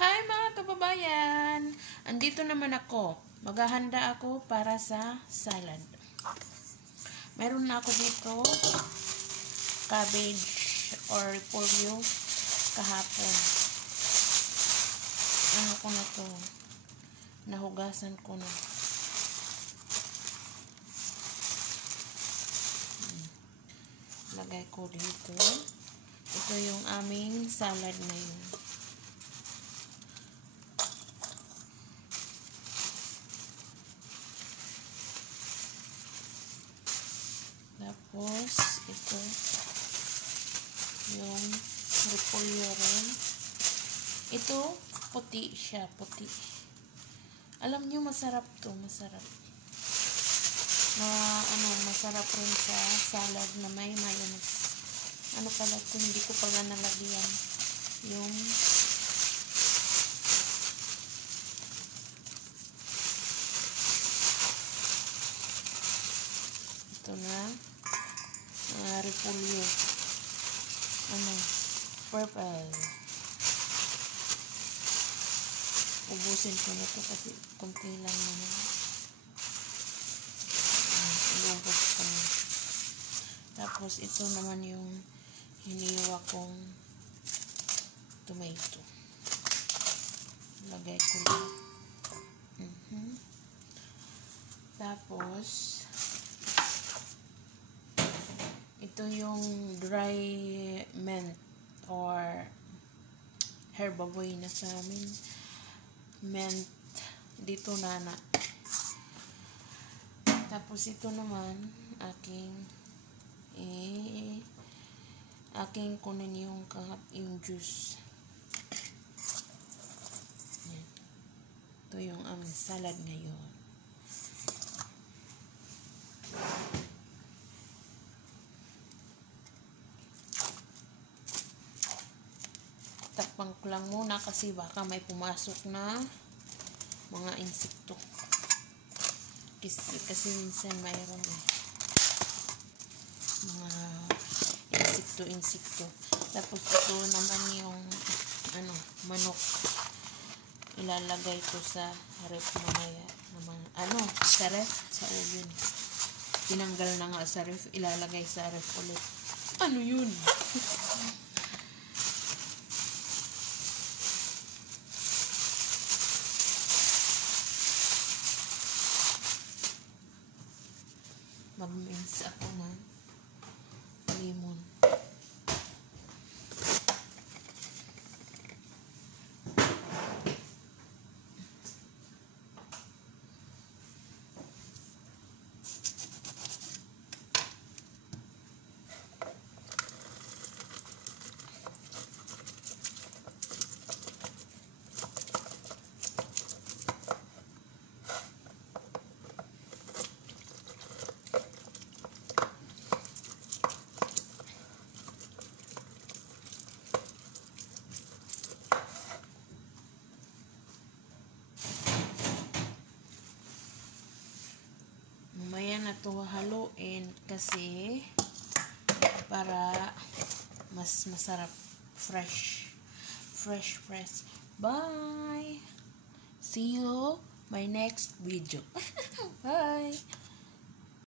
Hi mga kababayan! Andito naman ako. Maghahanda ako para sa salad. Meron na ako dito cabbage or repolyo kahapon. Ano ko na to? Nahugasan ko na. Lagay ko dito. Ito yung aming salad na yun. Tapos, ito yung repolyo rin. Ito, puti siya, puti. Alam nyo, masarap to, masarap. Masarap rin sa salad na may mayonnaise. Ano pala ito, hindi ko pala nalagyan. Yung ito na repolyo. Purple. Ubusin ko na ito kasi kunti lang naman. Ilubos ko na. Tapos ito naman yung hiniwa kong tomato. Lagay ko lang. Tapos ito yung dry mint or herbaboy na sa amin. Mint dito nana. Tapos ito naman aking kunin yung juice. Yan. Ito yung aming salad ngayon. Takpan ko lang muna kasi baka may pumasok na mga insekto. Kasi minsan mayroon mga insekto. Tapos ito naman yung manok. Ilalagay ko sa ref mamaya naman. Sa ref? Sa oven. Tinanggal na nga sa ref. Ilalagay sa ref ulit. Ano yun? Mag-mince ako ng lemon. Mamaya na ito haluin kasi para mas masarap. Fresh. Bye! See you my next video. Bye!